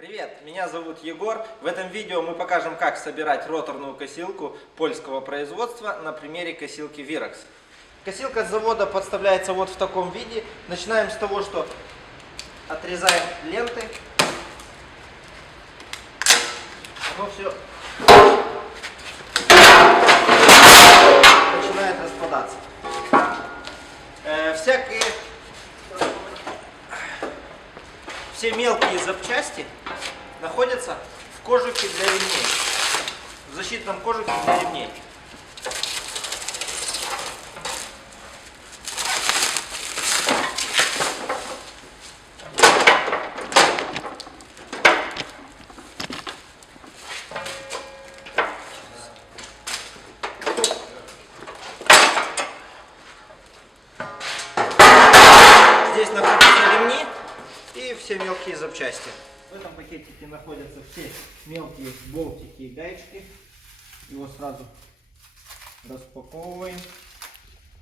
Привет, меня зовут Егор. В этом видео мы покажем, как собирать роторную косилку польского производства на примере косилки Вирокс. Косилка с завода подставляется вот в таком виде. Начинаем с того, что отрезаем ленты. Оно все начинает распадаться. Все мелкие запчасти находятся в кожухе для ремней, в защитном кожухе для ремней. Здесь находятся ремни и все мелкие запчасти. В этом пакетике находятся все мелкие болтики и гаечки. Его сразу распаковываем.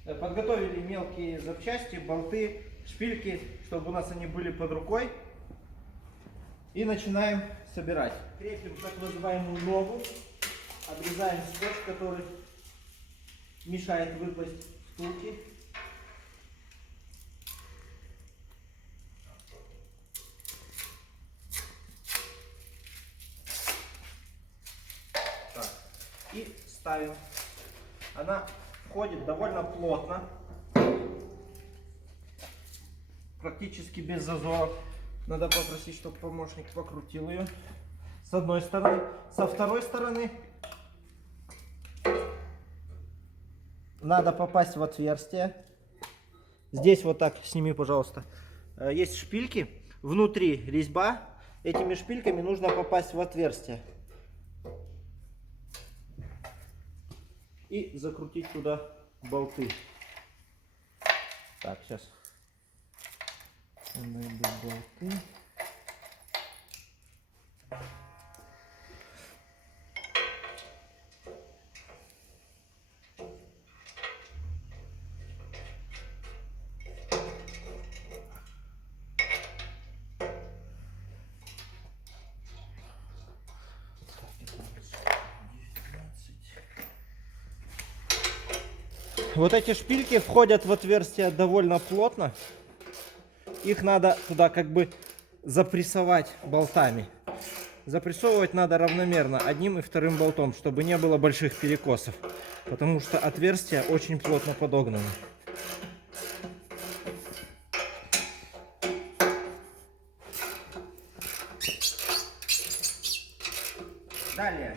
Подготовили мелкие запчасти, болты, шпильки, чтобы у нас они были под рукой. И начинаем собирать. Крепим так называемую ногу. Обрезаем скотч, который мешает выпасть втулки. И ставим. Она входит довольно плотно, практически без зазоров. Надо попросить, чтобы помощник покрутил ее с одной стороны. Со второй стороны надо попасть в отверстие. Здесь вот так, сними, пожалуйста. Есть шпильки, внутри резьба. Этими шпильками нужно попасть в отверстие. И закрутить туда болты. Так, сейчас найду болты. Вот эти шпильки входят в отверстие довольно плотно. Их надо туда как бы запрессовать болтами. Запрессовывать надо равномерно одним и вторым болтом, чтобы не было больших перекосов. Потому что отверстия очень плотно подогнаны. Далее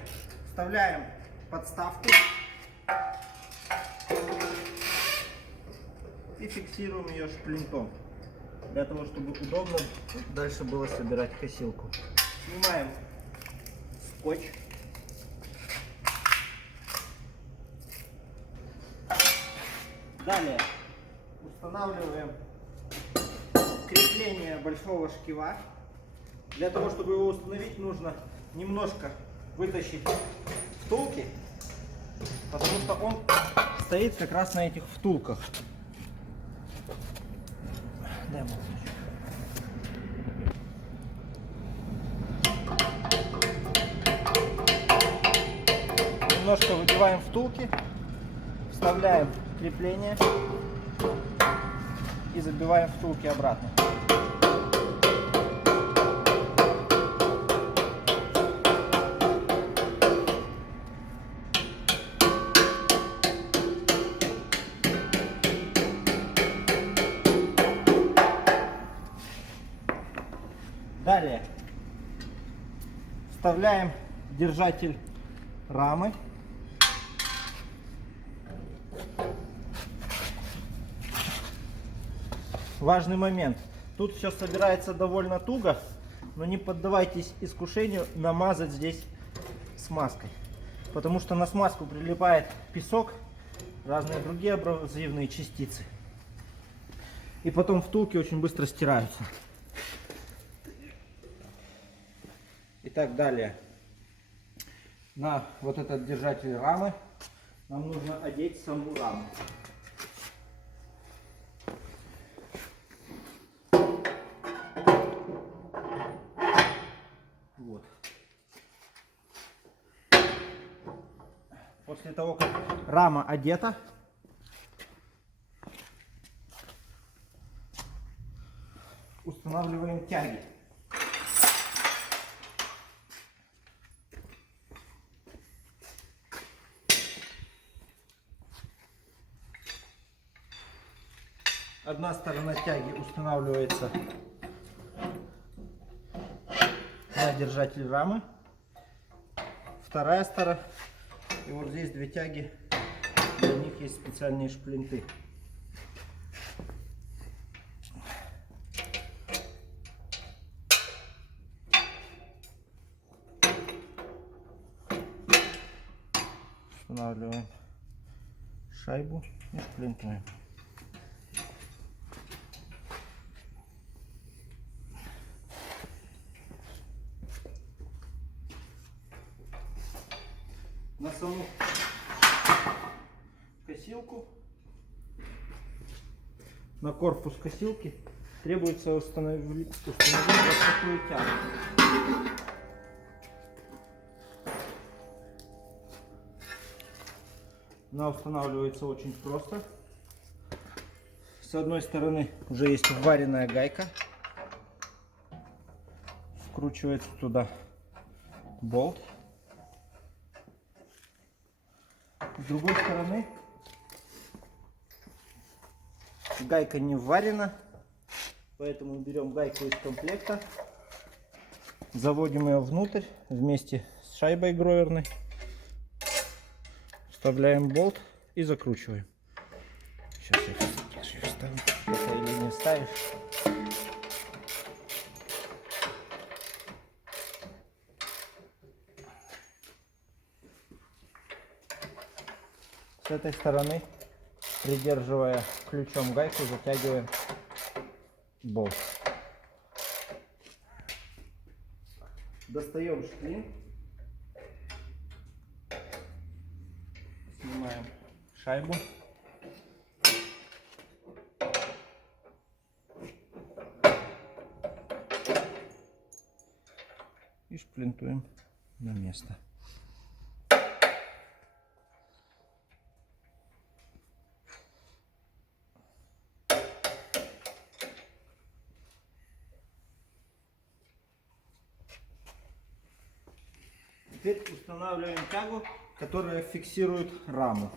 вставляем подставку. И фиксируем ее шплинтом, для того, чтобы удобно дальше было собирать косилку. Снимаем скотч. Далее устанавливаем крепление большого шкива. Для того, чтобы его установить, нужно немножко вытащить втулки, потому что он стоит как раз на этих втулках. Немножко выбиваем втулки, вставляем крепление и забиваем втулки обратно. Далее вставляем держатель рамы. Важный момент. Тут все собирается довольно туго, но не поддавайтесь искушению намазать здесь смазкой. Потому что на смазку прилипает песок, разные другие абразивные частицы. И потом втулки очень быстро стираются. Итак, далее на вот этот держатель рамы нам нужно одеть саму раму. После того, как рама одета, устанавливаем тяги. Одна сторона тяги устанавливается на держатель рамы, вторая сторона, и вот здесь две тяги, для них есть специальные шплинты. Устанавливаем шайбу и шплинтуем. На саму косилку, на корпус косилки требуется установить вот такую тягу. Она устанавливается очень просто. С одной стороны уже есть вваренная гайка. Вкручивается туда болт. С другой стороны гайка не вварена, поэтому берем гайку из комплекта, заводим ее внутрь вместе с шайбой гроверной, вставляем болт и закручиваем. Сейчас я вставлю, пока или не ставишь. С этой стороны, придерживая ключом гайку, затягиваем болт. Достаем шплин, снимаем шайбу. И шплинтуем на место. Теперь устанавливаем тягу, которая фиксирует раму.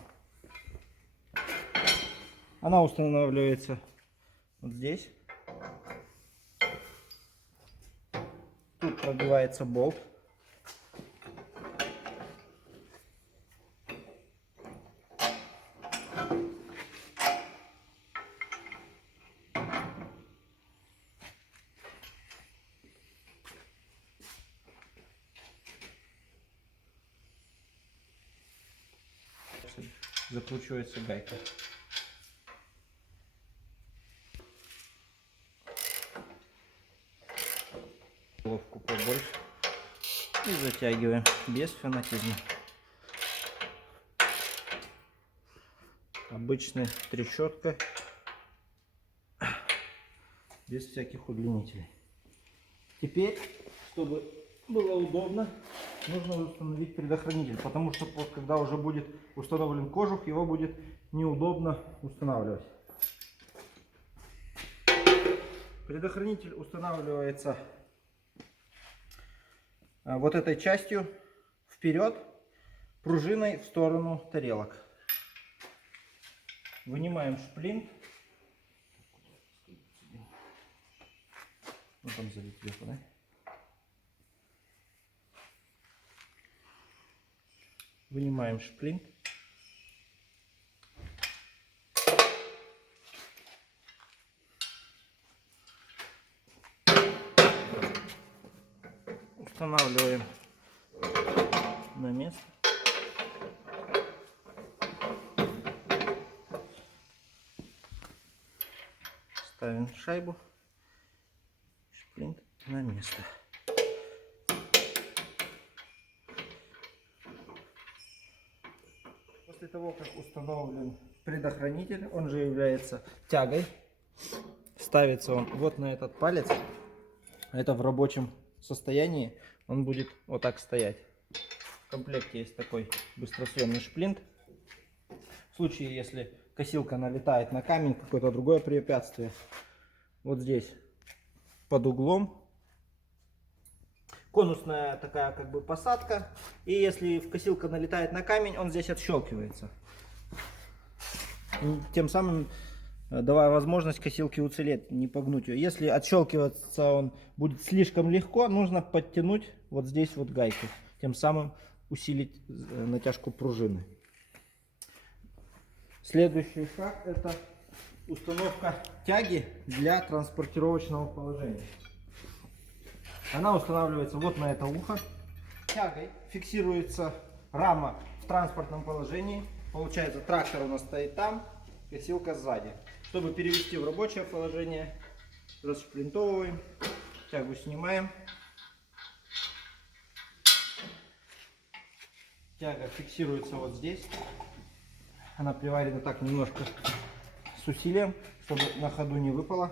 Она устанавливается вот здесь. Тут продевается болт. Закручивается гайка. Головку побольше и затягиваем без фанатизма. Обычная трещотка, без всяких удлинителей. Теперь, чтобы было удобно, нужно установить предохранитель, потому что когда уже будет установлен кожух, его будет неудобно устанавливать. Предохранитель устанавливается вот этой частью вперед, пружиной в сторону тарелок. Вынимаем шплин. Ну, там залить вверху, да? Вынимаем шплин. Устанавливаем на место. Ставим шайбу, шплин на место. После того, как установлен предохранитель, он же является тягой, ставится он вот на этот палец. Это в рабочем состоянии он будет вот так стоять. комплекте есть такой быстросъемный шплинт. В случае, если косилка налетает на камень, какое-то другое препятствие, вот здесь под углом конусная такая как бы посадка. И если косилка налетает на камень, он здесь отщелкивается. Тем самым давая возможность косилке уцелеть, не погнуть ее. Если отщелкиваться он будет слишком легко, нужно подтянуть вот здесь вот гайку. Тем самым усилить натяжку пружины. Следующий шаг — это установка тяги для транспортировочного положения. Она устанавливается вот на это ухо. Тягой фиксируется рама в транспортном положении. Получается, трактор у нас стоит там, косилка сзади. Чтобы перевести в рабочее положение, расшплинтовываем, тягу снимаем. Тяга фиксируется вот здесь. Она приварена так немножко с усилием, чтобы на ходу не выпало.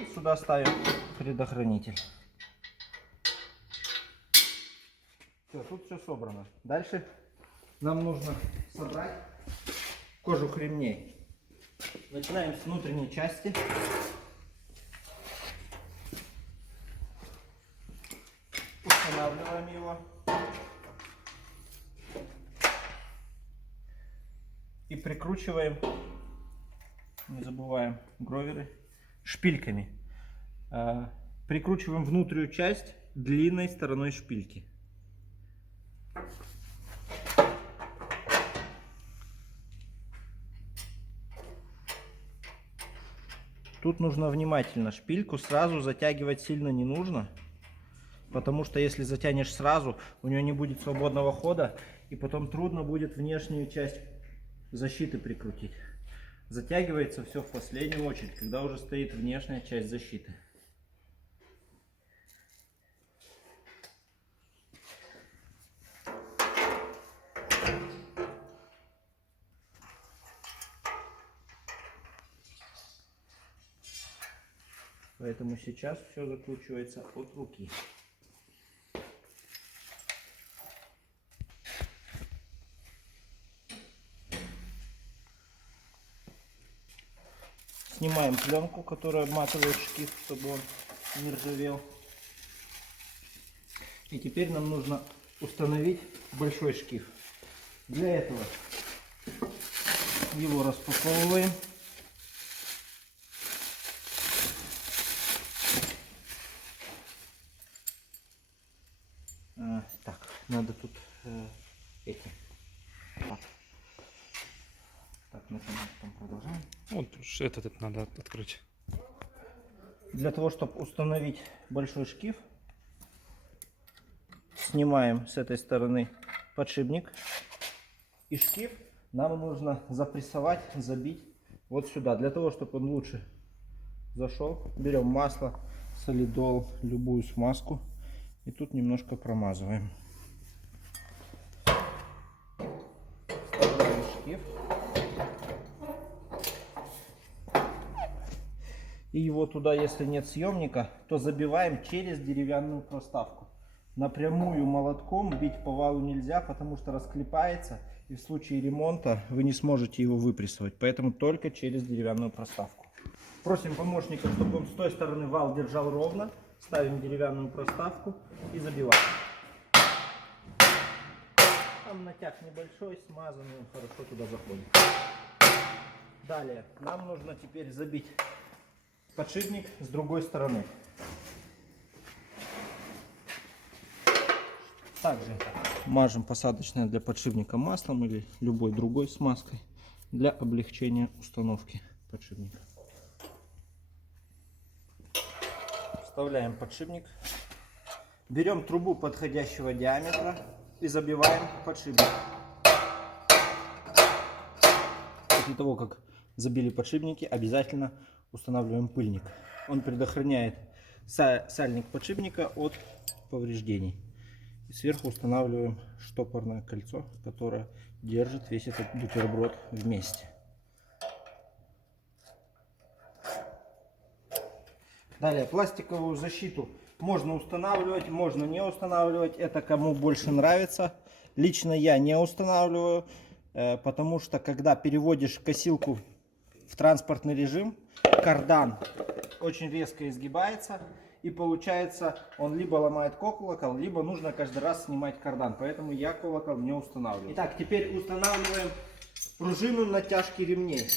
И сюда ставим предохранитель. Все, тут все собрано. Дальше нам нужно собрать кожух ремней. Начинаем с внутренней части. Устанавливаем его. И прикручиваем, не забываем, гроверы, шпильками. Прикручиваем внутреннюю часть длинной стороной шпильки. Тут нужно внимательно. Шпильку сразу затягивать сильно не нужно, потому что если затянешь сразу, у нее не будет свободного хода, и потом трудно будет внешнюю часть защиты прикрутить. Затягивается все в последнюю очередь, когда уже стоит внешняя часть защиты. Поэтому сейчас все закручивается от руки. Снимаем пленку, которая обматывает шкив, чтобы он не ржавел. И теперь нам нужно установить большой шкив. Для этого его распаковываем. Так, надо тут эти. Так, наконец-то продолжаем. Вот этот надо открыть. Для того, чтобы установить большой шкив, снимаем с этой стороны подшипник. И шкив нам нужно запрессовать, забить вот сюда. Для того, чтобы он лучше зашел, берем масло, солидол, любую смазку. И тут немножко промазываем. Вставляем шкив. И его туда, если нет съемника, то забиваем через деревянную проставку. Напрямую молотком бить по валу нельзя, потому что расклепается. И в случае ремонта вы не сможете его выпрессовать. Поэтому только через деревянную проставку. Просим помощника, чтобы он с той стороны вал держал ровно. Ставим деревянную проставку и забиваем. Там натяг небольшой, смазанный, он хорошо туда заходит. Далее нам нужно теперь забить подшипник с другой стороны. Также мажем посадочное для подшипника маслом или любой другой смазкой для облегчения установки подшипника. Вставляем подшипник. Берем трубу подходящего диаметра и забиваем подшипник. После того, как забили подшипники, обязательно устанавливаем пыльник. Он предохраняет сальник подшипника от повреждений. И сверху устанавливаем штопорное кольцо, которое держит весь этот бутерброд вместе. Далее, пластиковую защиту можно устанавливать, можно не устанавливать. Это кому больше нравится. Лично я не устанавливаю, потому что когда переводишь косилку в транспортный режим, кардан очень резко изгибается. И получается, он либо ломает колокол, либо нужно каждый раз снимать кардан. Поэтому я колокол не устанавливаю. Итак, теперь устанавливаем пружину натяжки ремней.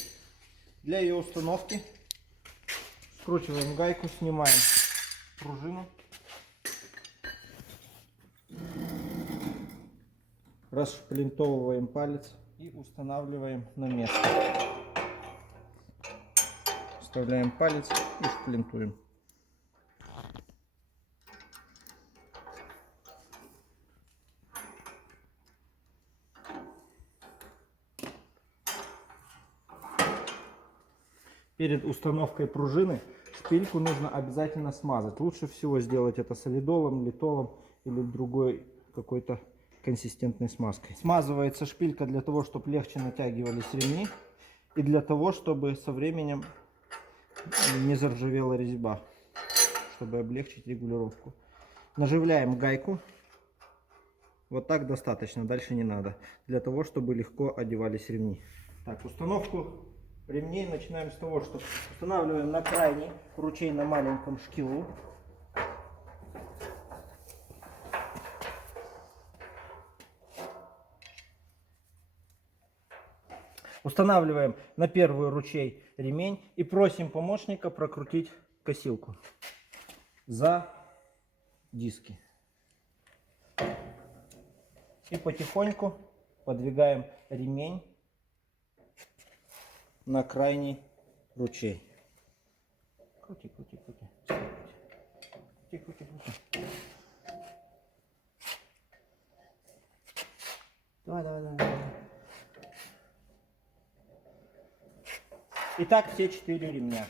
Для ее установки скручиваем гайку, снимаем пружину. Расшплинтовываем палец и устанавливаем на место. Вставляем палец и шплинтуем. Перед установкой пружины шпильку нужно обязательно смазать. Лучше всего сделать это солидолом, литолом или другой какой-то консистентной смазкой. Смазывается шпилька для того, чтобы легче натягивались ремни и для того, чтобы со временем не заржавела резьба, чтобы облегчить регулировку. Наживляем гайку. Вот так достаточно, дальше не надо. Для того, чтобы легко одевались ремни. Так, установку ремней начинаем с того, что устанавливаем на крайний ручей на маленьком шкиву. Устанавливаем на первый ручей ремень и просим помощника прокрутить косилку за диски. И потихоньку подвигаем ремень на крайний ручей. Крути, крути, крути. Крути, крути, крути. Давай, давай, давай. Итак, все 4 ремня.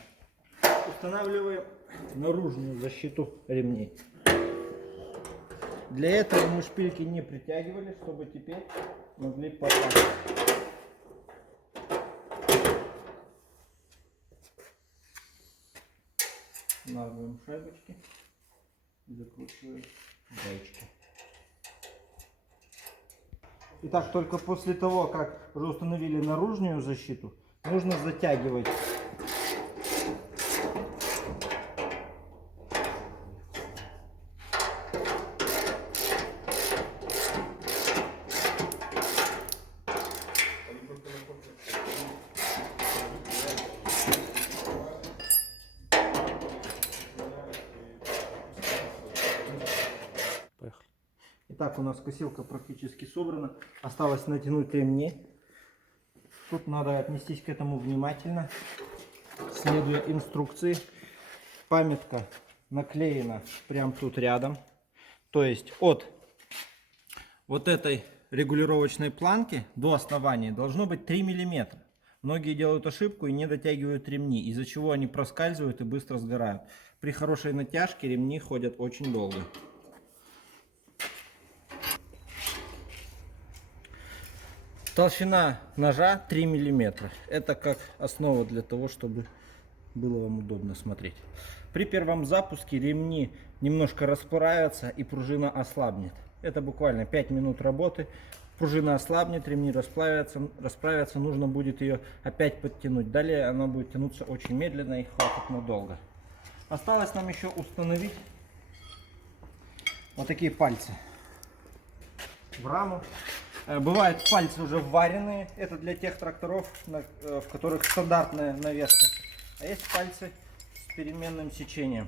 Устанавливаем наружную защиту ремней. Для этого мы шпильки не притягивали, чтобы теперь могли попасть. Устанавливаем шайбочки и закручиваем гаечки. Итак, только после того, как уже установили наружную защиту, нужно затягивать Поехали. Итак, у нас косилка практически собрана. Осталось натянуть ремни. Тут надо отнестись к этому внимательно, следуя инструкции. Памятка наклеена прямо тут рядом. То есть от вот этой регулировочной планки до основания должно быть 3 мм. Многие делают ошибку и не дотягивают ремни, из-за чего они проскальзывают и быстро сгорают. При хорошей натяжке ремни ходят очень долго. Толщина ножа 3 мм. Это как основа для того, чтобы было вам удобно смотреть. При первом запуске ремни немножко расплавятся и пружина ослабнет. Это буквально 5 минут работы. Пружина ослабнет, ремни расправятся. Нужно будет ее опять подтянуть. Далее она будет тянуться очень медленно и хватит надолго. Осталось нам еще установить вот такие пальцы в раму. Бывают пальцы уже вваренные, это для тех тракторов, в которых стандартная навеска. А есть пальцы с переменным сечением.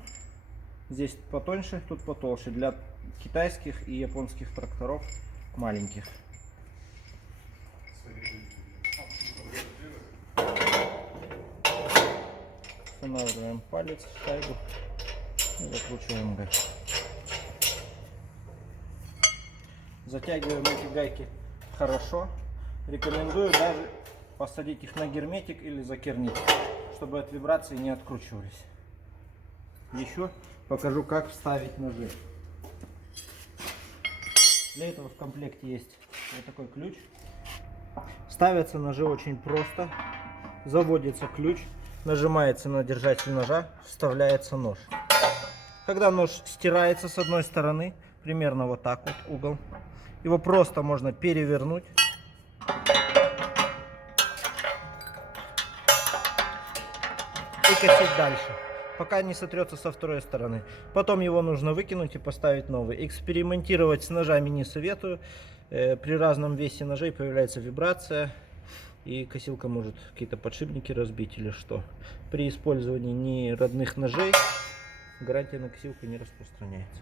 Здесь потоньше, тут потолще. Для китайских и японских тракторов маленьких. Устанавливаем палец, шайбу и закручиваем гайку. Затягиваем эти гайки хорошо. Рекомендую даже посадить их на герметик или закернить, чтобы от вибрации не откручивались. Еще покажу, как вставить ножи. Для этого в комплекте есть вот такой ключ. Ставятся ножи очень просто. Заводится ключ, нажимается на держатель ножа, вставляется нож. Когда нож стирается с одной стороны, примерно вот так вот угол, его просто можно перевернуть. И косить дальше, пока не сотрется со второй стороны. Потом его нужно выкинуть и поставить новый. Экспериментировать с ножами не советую. При разном весе ножей появляется вибрация. И косилка может какие-то подшипники разбить или что. При использовании неродных ножей гарантия на косилку не распространяется.